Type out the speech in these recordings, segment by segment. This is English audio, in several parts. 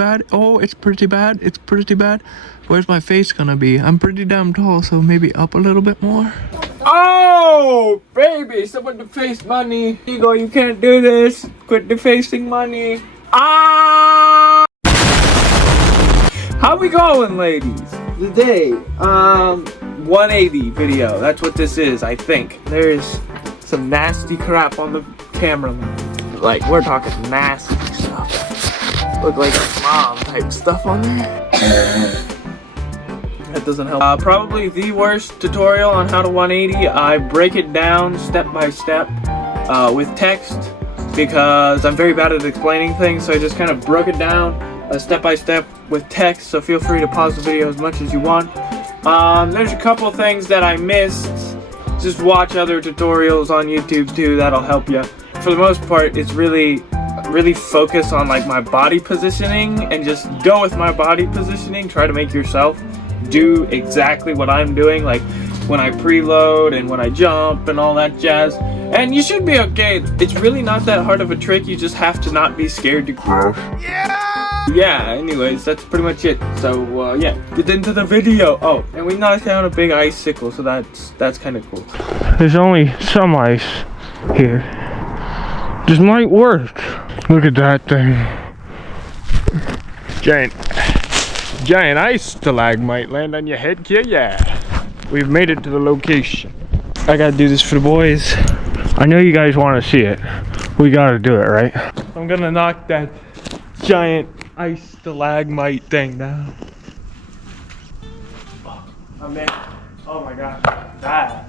bad. Oh, it's pretty bad. It's pretty bad. Where's my face gonna be? I'm pretty damn tall, so maybe up a little bit more. Oh, baby, someone defaced money. Here you go, you can't do this. Quit defacing money. Ah! How we going, ladies? Today, 180 video. That's what this is, I think. There's some nasty crap on the camera. Like, we're talking nasty stuff. Look like a mom type stuff on there. That doesn't help. Probably the worst tutorial on how to 180. I break it down step by step with text because I'm very bad at explaining things. So I just kind of broke it down step by step with text. So feel free to pause the video as much as you want. There's a couple things that I missed. Just watch other tutorials on YouTube too. That'll help you. For the most part, it's really focus on like my body positioning and just go with my body positioning. Try to make yourself do exactly what I'm doing, like when I preload and when I jump and all that jazz, and you should be okay. It's really not that hard of a trick. You just have to not be scared to crash. Yeah, anyways, that's pretty much it. So yeah, get into the video. Oh, and we knocked down a big icicle, so that's kind of cool. There's only some ice here. This might work. Look at that thing. Giant ice stalagmite land on your head, kid. Yeah. We've made it to the location. I gotta do this for the boys. I know you guys want to see it. We gotta do it, right? I'm gonna knock that giant ice stalagmite thing down. Oh, I'm in. Oh my gosh. That.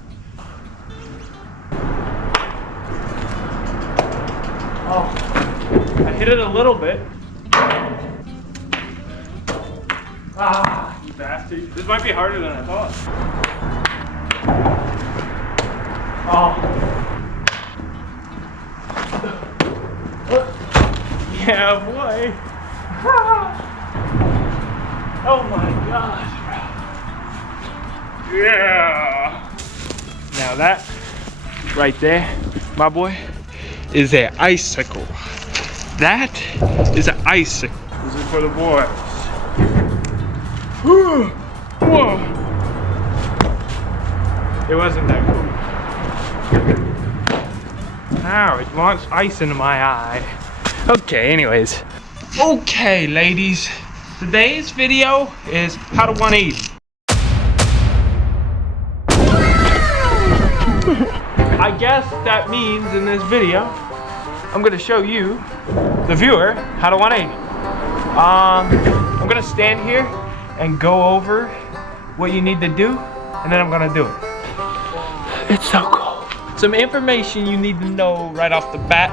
Oh, I hit it a little bit. Ah, you bastard. This might be harder than I thought. Oh. Yeah, boy. Oh my gosh. Yeah. Now that right there, my boy, is an icicle. That is an icicle. This is for the boys. Whoa. It wasn't that cool. Ow, it launched ice into my eye. Okay, anyways. Okay, ladies. Today's video is how to 180. I guess that means in this video, I'm gonna show you, the viewer, how to 180. I'm gonna stand here and go over what you need to do, and then I'm gonna do it. It's so cool. Some information you need to know right off the bat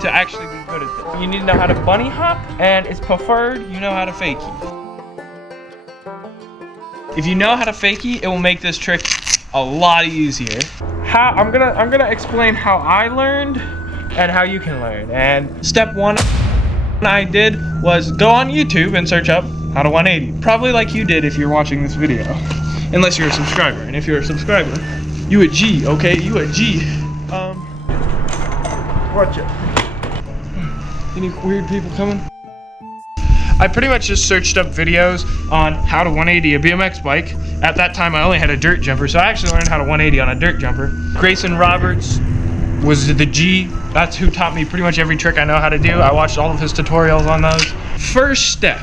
to actually be good at this. You need to know how to bunny hop, and it's preferred you know how to fakie. If you know how to fakie, it will make this trick a lot easier. I'm gonna explain how I learned and how you can learn. And step one I did was go on YouTube and search up how to 180. Probably like you did if you're watching this video. Unless you're a subscriber. And if you're a subscriber, you a G, okay? You a G. Watch it. Any weird people coming? I pretty much just searched up videos on how to 180 a BMX bike. At that time, I only had a dirt jumper, so I actually learned how to 180 on a dirt jumper. Grayson Roberts was the G. That's who taught me pretty much every trick I know how to do. I watched all of his tutorials on those. First step,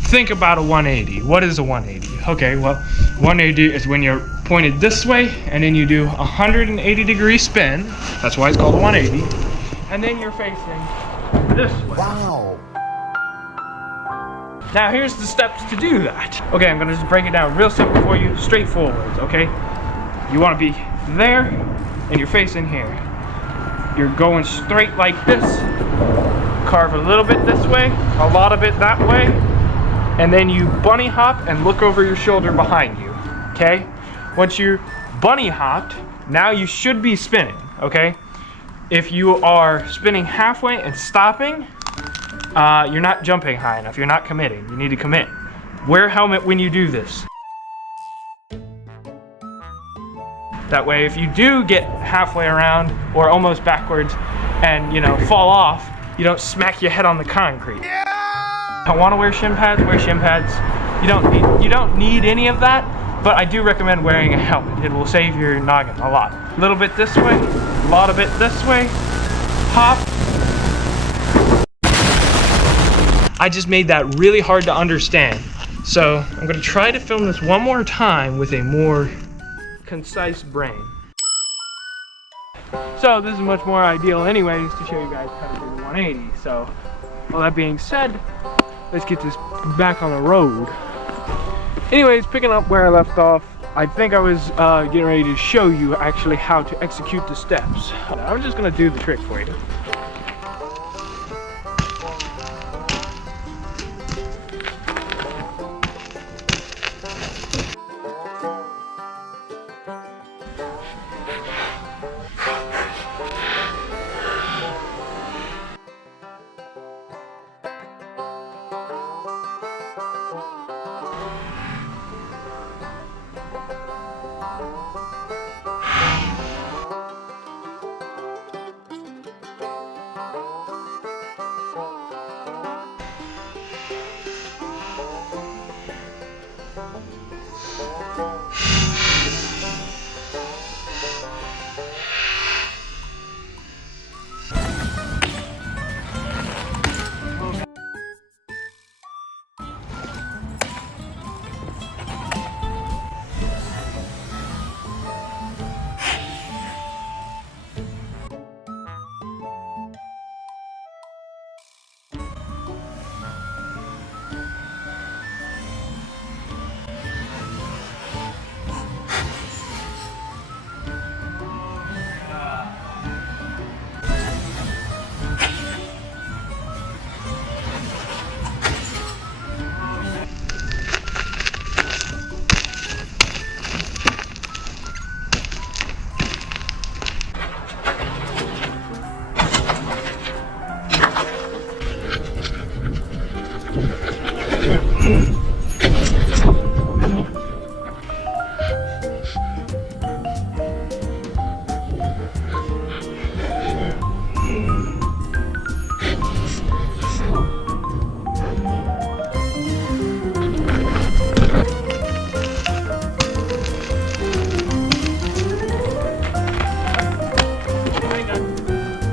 think about a 180. What is a 180? Okay, well, 180 is when you're pointed this way, and then you do a 180-degree spin. That's why it's called a 180. And then you're facing this way. Wow. Now here's the steps to do that. Okay, I'm gonna just break it down real simple for you, straightforward, okay? You wanna be there, and you're facing here. You're going straight like this, carve a little bit this way, a lot of it that way, and then you bunny hop and look over your shoulder behind you, okay? Once you're bunny hopped, now you should be spinning, okay? If you are spinning halfway and stopping, you're not jumping high enough, you're not committing. You need to commit. Wear a helmet when you do this. That way, if you do get halfway around or almost backwards and, fall off, you don't smack your head on the concrete. Yeah! Don't want to wear shin pads, wear shin pads. You don't need any of that, but I do recommend wearing a helmet. It will save your noggin a lot. A little bit this way, a lot of it this way. Hop. I just made that really hard to understand. So I'm gonna try to film this one more time with a more concise brain. So this is much more ideal anyways to show you guys how to do the 180. So all that being said, let's get this back on the road. Anyways, picking up where I left off, I think I was getting ready to show you actually how to execute the steps. I'm just gonna do the trick for you.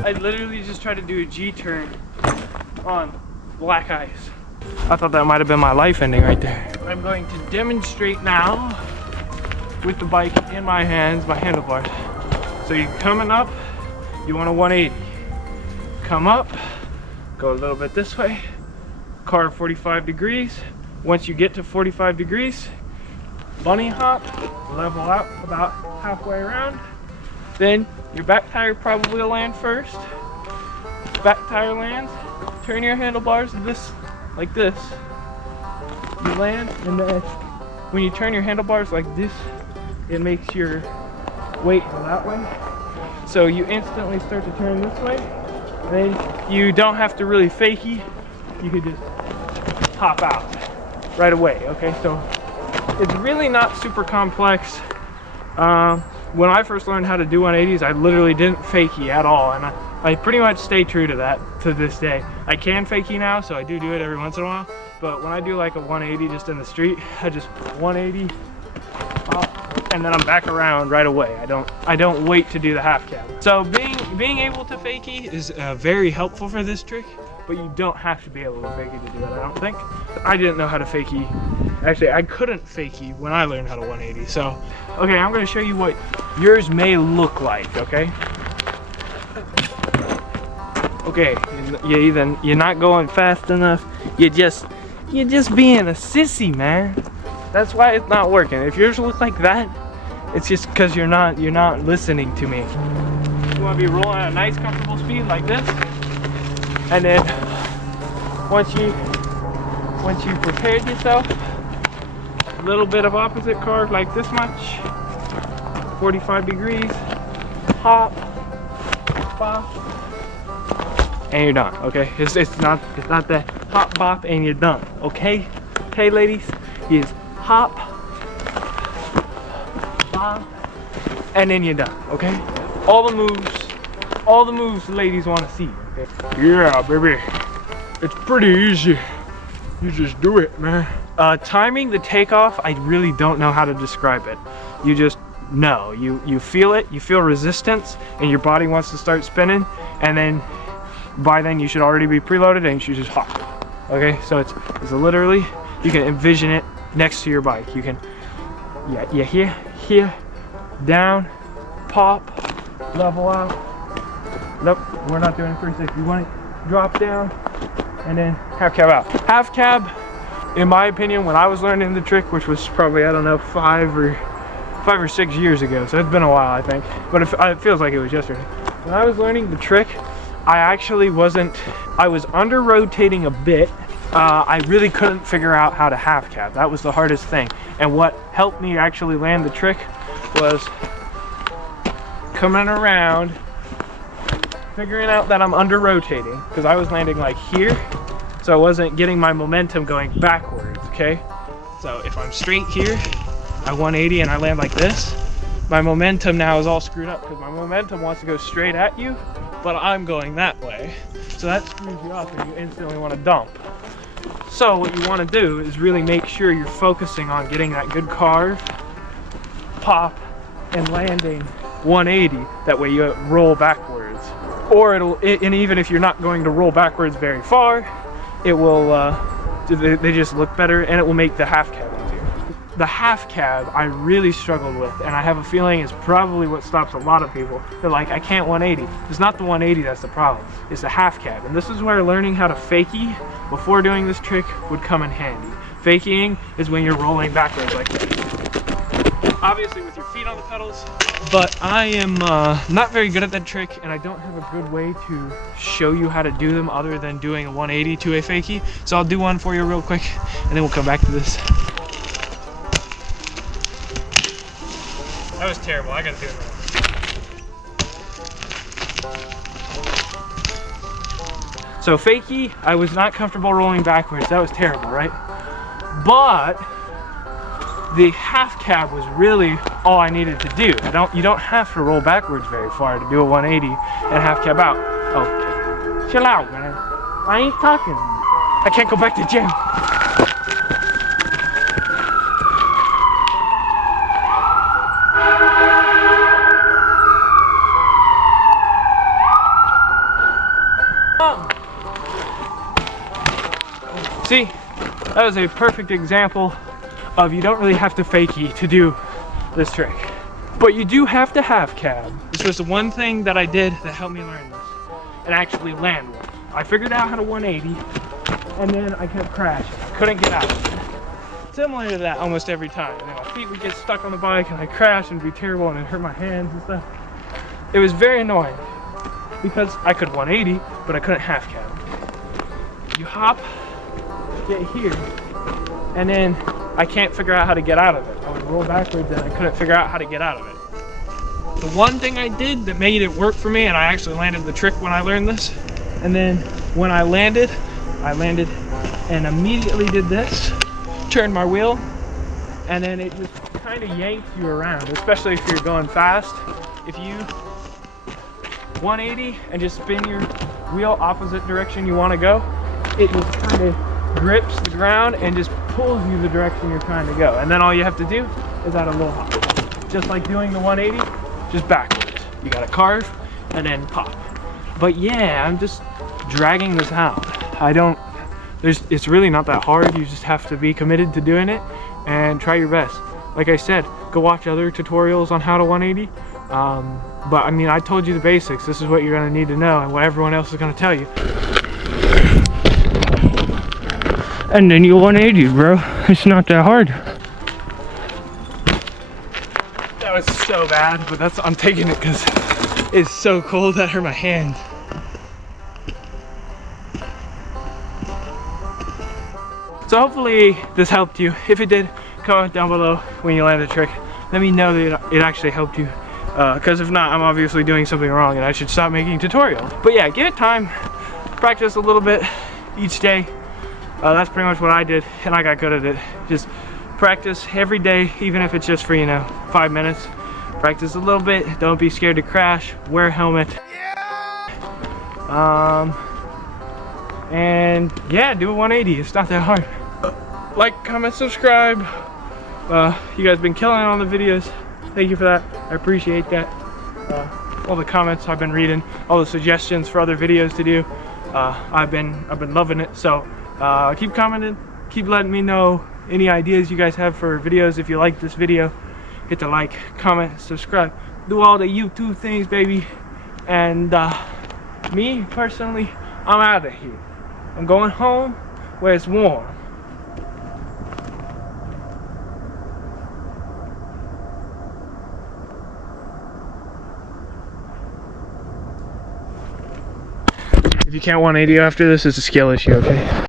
I literally just tried to do a G-turn on black ice. I thought that might have been my life ending right there. I'm going to demonstrate now with the bike in my hands, my handlebars. So you're coming up, you want a 180. Come up, go a little bit this way, carve 45 degrees. Once you get to 45 degrees, bunny hop, level out about halfway around. Then your back tire probably will land first. Back tire lands, turn your handlebars like this. You land, and then when you turn your handlebars like this, it makes your weight go that way. So you instantly start to turn this way. Then you don't have to really fakie. You could just hop out right away, okay? So it's really not super complex. When I first learned how to do 180s, I literally didn't fakie at all, and I pretty much stay true to that to this day. I can fakie now, so I do it every once in a while, but when I do like a 180 just in the street, I just 180, and then I'm back around right away. I don't wait to do the half cab. So being able to fakie is very helpful for this trick, but you don't have to be able to fakie to do it, I don't think. I didn't know how to fakie. Actually, I couldn't fakie when I learned how to 180. So, okay, I'm gonna show you what yours may look like, okay? Okay, you're not going fast enough. You're just being a sissy, man. That's why it's not working. If yours look like that, it's just because you're not listening to me. You want to be rolling at a nice, comfortable speed like this, and then once you prepared yourself, a little bit of opposite carve like this much, 45 degrees, hop, bop, and you're done. Okay, it's not that hop, bop, and you're done. Okay, ladies, is hop, bop, and then you're done. Okay, all the moves ladies want to see. Okay, yeah, baby, it's pretty easy. You just do it, man. Timing the takeoff, I really don't know how to describe it. You just know. You feel it, you feel resistance, and your body wants to start spinning, and then by then you should already be preloaded and you should just hop. Okay, so it's literally, you can envision it next to your bike. You can, yeah, here, down, pop, level out. Nope, we're not doing it 360. You want it, drop down, and then half cab out. Half cab, in my opinion, when I was learning the trick, which was probably, I don't know, 5 or 6 years ago, so it's been a while, I think, but it feels like it was yesterday. When I was learning the trick, I was under rotating a bit. I really couldn't figure out how to half cab. That was the hardest thing. And what helped me actually land the trick was coming around, figuring out that I'm under rotating, because I was landing like here, so I wasn't getting my momentum going backwards, okay? So if I'm straight here, I 180 and I land like this, my momentum now is all screwed up, because my momentum wants to go straight at you, but I'm going that way. So that screws you up and you instantly want to dump. So what you want to do is really make sure you're focusing on getting that good carve, pop, and landing 180. That way you roll backwards. Or and even if you're not going to roll backwards very far, it will, they just look better, and it will make the half cab easier. The half cab I really struggled with, and I have a feeling is probably what stops a lot of people. They're like, I can't 180. It's not the 180 that's the problem, it's the half cab. And this is where learning how to fakie before doing this trick would come in handy. Faking is when you're rolling backwards like this. Obviously with your feet on the pedals, but I am not very good at that trick, and I don't have a good way to show you how to do them other than doing a 180 to a fakie. So I'll do one for you real quick, and then we'll come back to this. That was terrible. I gotta do it right. So fakie, I was not comfortable rolling backwards. That was terrible, right? But the half cab was really all I needed to do. You don't have to roll backwards very far to do a 180 and half cab out. Okay, chill out, man. I ain't talking. I can't go back to gym. See, that was a perfect example of you don't really have to fakie to do this trick. But you do have to half cab. This was the one thing that I did that helped me learn this and actually land one. I figured out how to 180, and then I kept crashing. I couldn't get out of it. Similar to that almost every time. And then my feet would get stuck on the bike and I'd crash and it'd be terrible and it'd hurt my hands and stuff. It was very annoying because I could 180, but I couldn't half cab. You hop, get here, and then I can't figure out how to get out of it. I would roll backwards and I couldn't figure out how to get out of it. The one thing I did that made it work for me, and I actually landed the trick when I learned this, and then when I landed and immediately did this, turned my wheel, and then it just kind of yanks you around, especially if you're going fast. If you 180 and just spin your wheel opposite direction you want to go, it just kind of grips the ground and just pulls you the direction you're trying to go. And then all you have to do is add a little hop. Just like doing the 180, just backwards. You gotta carve and then pop. But yeah, I'm just dragging this out. It's really not that hard. You just have to be committed to doing it and try your best. Like I said, go watch other tutorials on how to 180. But I mean, I told you the basics. This is what you're gonna need to know and what everyone else is gonna tell you. And then you 180, bro. It's not that hard. That was so bad, but I'm taking it because it's so cold that hurt my hand. So hopefully this helped you. If it did, comment down below when you land the trick. Let me know that it actually helped you. Because if not, I'm obviously doing something wrong and I should stop making tutorials. But yeah, give it time. Practice a little bit each day. That's pretty much what I did, and I got good at it. Just practice every day, even if it's just for, 5 minutes. Practice a little bit. Don't be scared to crash. Wear a helmet. And yeah, do a 180. It's not that hard. Like, comment, subscribe. You guys been killing it on the videos. Thank you for that. I appreciate that. All the comments I've been reading, all the suggestions for other videos to do. I've been loving it. So keep commenting, keep letting me know any ideas you guys have for videos. If you like this video, hit the like, comment, subscribe, do all the YouTube things, baby. And me personally, I'm out of here. I'm going home where it's warm. If you can't 180 after this, it's a skill issue, okay?